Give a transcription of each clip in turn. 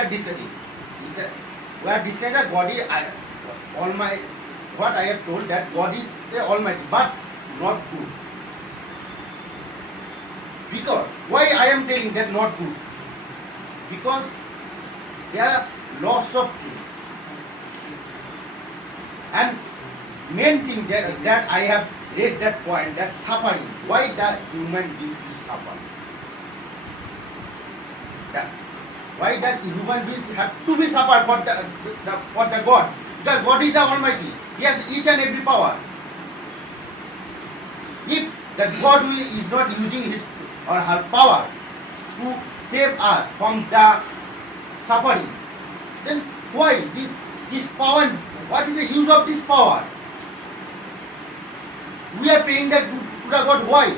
are discussing. We are discussing that God is Almighty. What I have told that God is the Almighty, but not good. Because why I am telling that not good? Because there are lots of things, and main thing that I have raised that point, that suffering. Why the human beings is suffering? Why that human beings have to be suffered for the God? Because God is the Almighty. He has each and every power. If that God is not using his or her power to save us from the suffering, then why this power? What is the use of this power? We are praying that to the God. Why?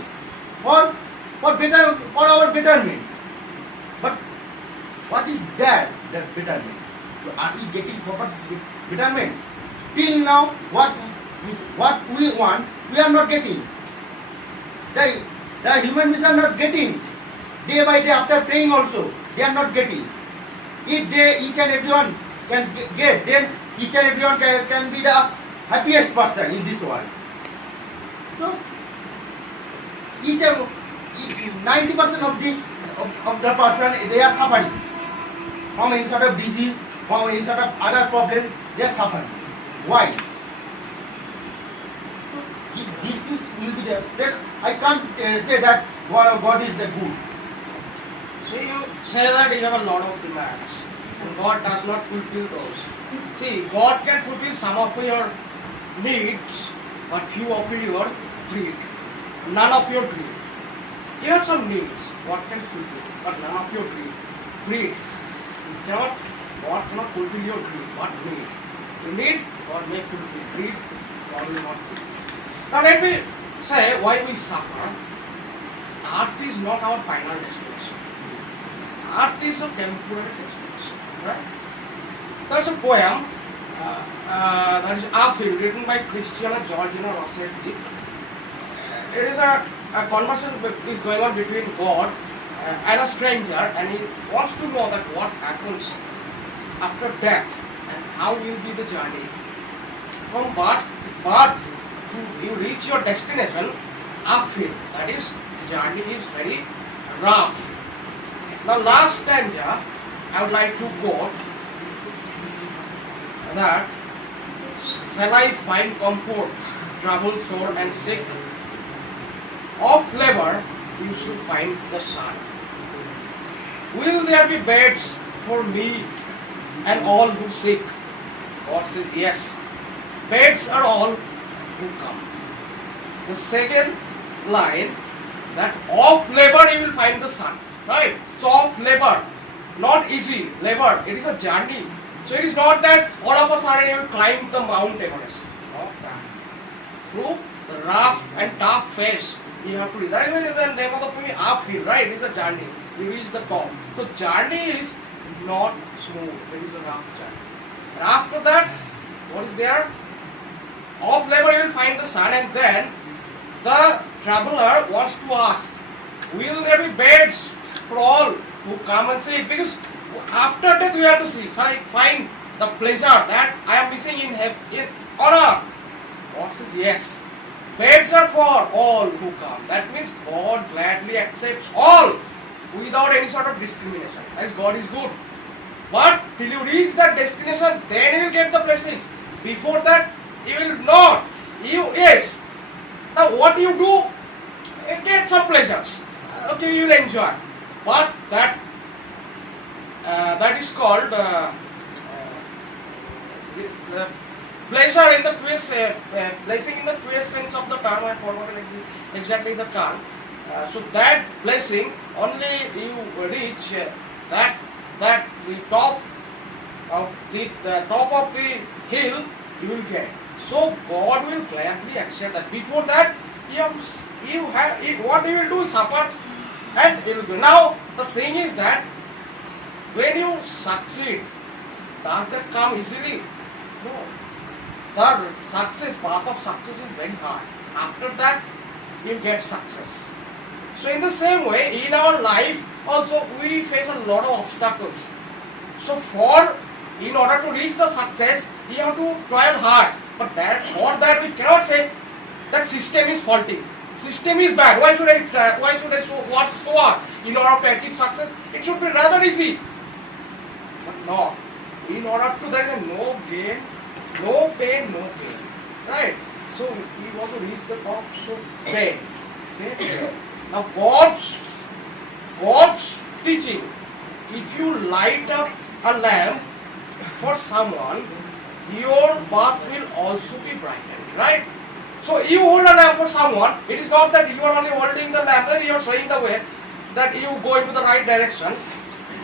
For our betterment. But what is that betterment? Are we getting proper betterment? Till now, what we want, we are not getting. The human beings are not getting. Day by day, after praying also, they are not getting. If each and everyone can get, then each and everyone can be the happiest person in this world. So, 90% of the person, they are suffering from any sort of disease, from any sort of other problem, they are suffering. Why? If these things will be there, then I can't say that God is the good. So you say that you have a lot of demands and God does not fulfill those. See, God can fulfill some of your needs, but few of your greed. None of your greed. You have some needs, God can fulfill, but none of your greed. God cannot fulfill your greed. What need? You need, God may fulfill. Greed, God will not fulfill. Now let me say why we suffer. Earth is not our final destination. Earth is a temporary destination. Right? There is a poem that is Aphil, written by Christiana Georgina Rossetti. It is a conversation is going on between God and a stranger, and he wants to know that what happens after death and how will be the journey from birth to you reach your destination. Uphill, that is, the journey is very rough. The last stanza I would like to quote that, shall I find comfort, trouble sore and sick? Of labor you should find the sun. Will there be beds for me and all who seek? God says yes. Beds are all who come. The second line, that of labor you will find the sun. Right? So of labor, not easy labor. It is a journey. So it is not that all of a sudden you will climb the Mount Everest. No. Through the rough and tough phase, you have to reach. That is the name of the movie Uphill, right? It is a journey. You reach the top. So journey is not smooth. It is a rough journey. And after that, what is there? Of labor you will find the sun, and then the traveler wants to ask, will there be beds for all who come and see? Because after death we have to see. So I find the pleasure that I am missing in on earth. God says yes. Beds are for all who come. That means God gladly accepts all without any sort of discrimination. That is, God is good. But till you reach that destination, then you will get the blessings. Before that, you will not. Yes. Now what you do, you get some pleasures. Okay, you will enjoy. But that is called the pleasure in the truest blessing in the truest sense of the term. I forgot exactly the term. So that blessing only you reach that the top of the hill you will get. So God will gladly accept that. Before that, what you will do is suffer, and you will go. Now the thing is that when you succeed, does that come easily? No. The path of success is very hard. After that, you get success. So in the same way, in our life also we face a lot of obstacles. So in order to reach the success, you have to toil hard. But for that we cannot say that system is faulty. System is bad. Why should I try? Why should I work so hard in order to achieve success? It should be rather easy. But no. In order to, there is no gain, no pain, no gain. Right? So we want to reach the top, so pain. Okay? Now God's teaching, if you light up a lamp for someone, your path will also be brightened. Right? So you hold a lamp for someone, it is not that you are only holding the lamp and you are showing the way that you go into the right direction.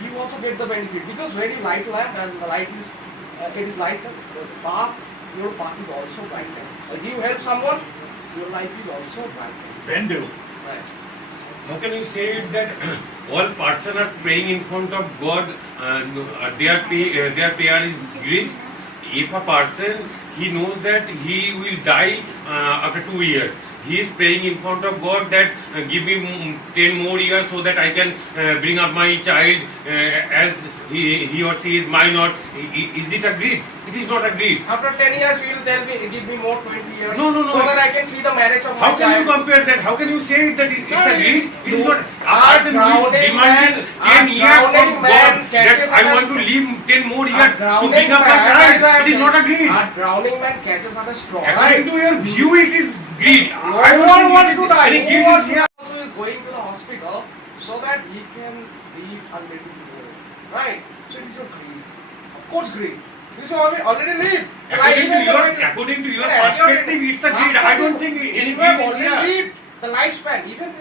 You also get the benefit because when you light a lamp and the light is it is lighter, your path is also brighter. If you help someone, your life is also brighter. Bendu, Right. how can you say it that all persons are praying in front of God and their prayer is great? If a person, he knows that he will die after 2 years, he is praying in front of God that give me 10 more years so that I can bring up my child as he or she is mine, or is it a greed? It is not a greed. After 10 years, you will tell me, give me more 20 years No. so that I can see the marriage of my How can child. you compare that? How can you say that it's No, a greed? It is no. not. A person who is demanding 10 years from God that I want to live 10 more years to bring up my child. It is not a greed. A drowning man catches at a straw. According to your view, it is greed. No I one don't wants think to die. any Who greed wants is to here. die? Also is going to the hospital so that he can live a little more. Right? So it is your greed. Of course, greed. You say already lived. According to your perspective, it's a greed. I don't think any You greed have is already here. lived the lifespan. Even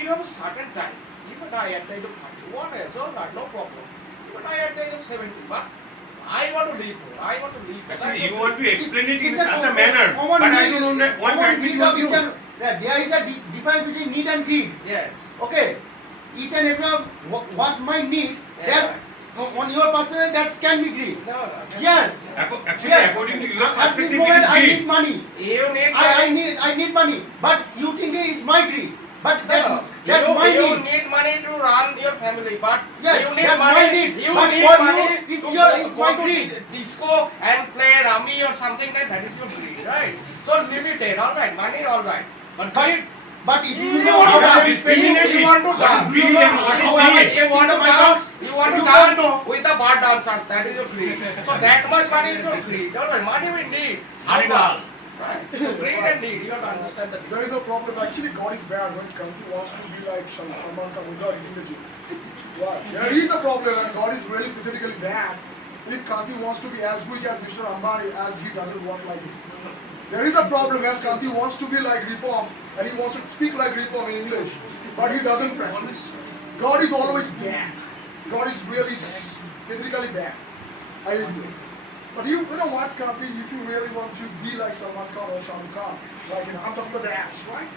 you have a certain time. You can die at the age of 30. What else? All right, no problem. You can die at the age of 70. But I want to live more. I want to live. Actually, you want to explain it in It's a such a common- manner, common but I need- don't want to common agree need with of you. each other. There is a difference between need and greed. Yes. Okay, each and every one what's my need, Yeah. that on your perspective that can be greed. No. Yes. Actually, Yes. according to your At this perspective, moment it I is need greed. money. You need I need money. But you think it's my greed. But No, that's my you need. need money to run your family, but Yes, you need that's money. my need. You But need for you, money if to you are- if go my to greed- disco and play rummy or something like that is your greed, right? So limited, all right, money, all right, but greed. But if you You know want how to are I discriminating. you want to What is dance. greed You and what is greed? you want to My dance. house, You want to you don't dance know. with the bar dancers. That is your greed. So that much money is your greed. All right, money we need. Harinal. Right. So greed and need. You have to understand the There is a problem. Actually, God is bad when Kanti wants to be like Salman Khan without eating the gym. Why? There is a problem, and God is really pathetically bad. If Kanti wants to be as rich as Mr. Ambani, as he doesn't want like it. There is a problem as Kanti wants to be like Ripom, and he wants to speak like Ripom in English, but he doesn't practice. God is always bad. God is really pathetically bad. I agree. But you know what, Kanti, if you really want to be like Salman Khan or Shah Rukh Khan, like, I'm talking about the apps, right?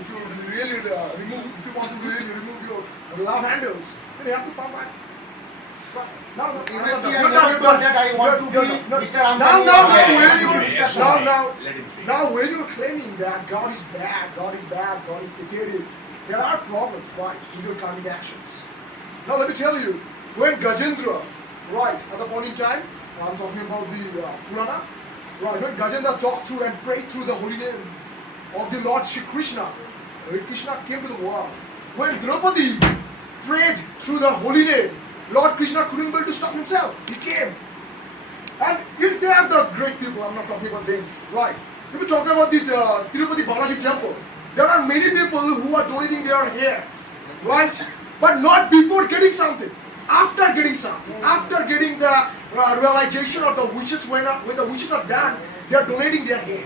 If you really if you want to really remove your love handles, then you have to pump back. Right. No, Even if I never told that I want to be Mr. Ambani. Now when you're claiming that God is bad, God is pathetic, there are problems, right, in your karmic actions. Now let me tell you, when Gajendra, right, at the point in time, I'm talking about the Purana, right, when Gajendra talked through and prayed through the holy name of the Lord Shri Krishna, Krishna came to the world. When Draupadi prayed through the holy name, Lord Krishna couldn't be able to stop himself. He came. And they are the great people, I'm not talking about them, right? If we talk about the Tirupati Balaji temple, there are many people who are donating their hair, right? But not before getting something. After getting something, after getting the realization of the wishes, when the wishes are done, they are donating their hair.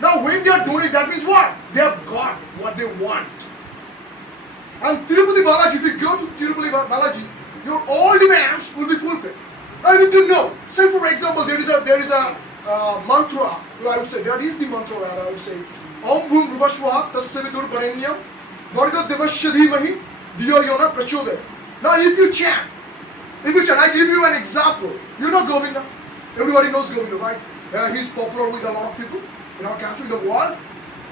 Now when they are donating, that means what? They have got what they want. And Tirupati Balaji, if you go to Tirupati Balaji, your all demands will be fulfilled. Now you need to know. Say for example, there is a mantra. I would say that is the mantra. I would say, Om Bhum Bhuvaswaha Tassavidur Parenyam Varga Devasya Dhimahi Diyo Yona Prachodaya. Now if you chant, I give you an example. You know Govinda. Everybody knows Govinda, right? He's popular with a lot of people in our country, in the world.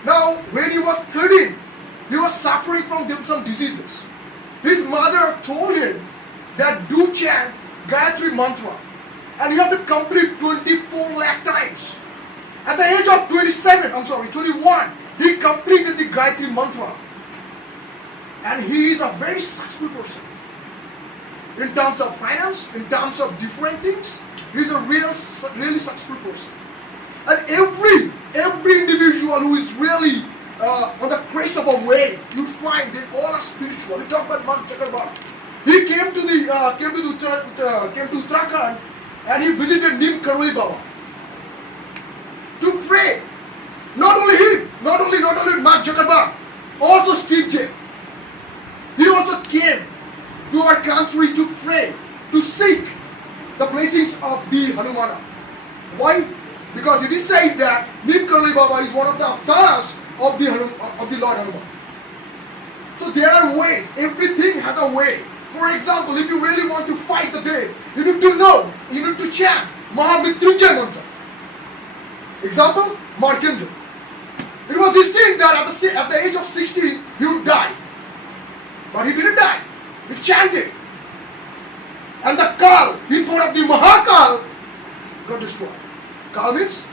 Now when he was 13, he was suffering from some diseases. His mother told him that do chant Gayatri Mantra and you have to complete 24 lakh times. At the age of 21, he completed the Gayatri Mantra. And he is a very successful person. In terms of finance, in terms of different things, he is a really successful person. And every individual who is really on the crest of a wave, you find they all are spiritual. We talk about Mark Zuckerberg. He came to Uttarakhand and he visited Neem Karoli Baba to pray. Not only him, not only Mark Zuckerberg, also Steve Jobs. He also came to our country to pray, to seek the blessings of the Hanumana. Why? Because it is said that Neem Karoli Baba is one of the avatars of the Lord Hanuman. So there are ways. Everything has a way. For example, if you really want to fight the day, you need to know, you need to chant Mahamrityunjay mantra. Example, Markandeya. It was destined that at the age of 16, he would die. But he didn't die. He chanted. And the Kal, in front of the Mahakal, got destroyed. Kal means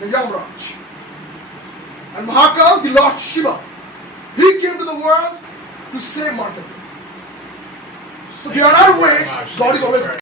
the Yamraj. And Mahakal, the Lord Shiva. He came to the world to save Markandeya. So there are ways God is always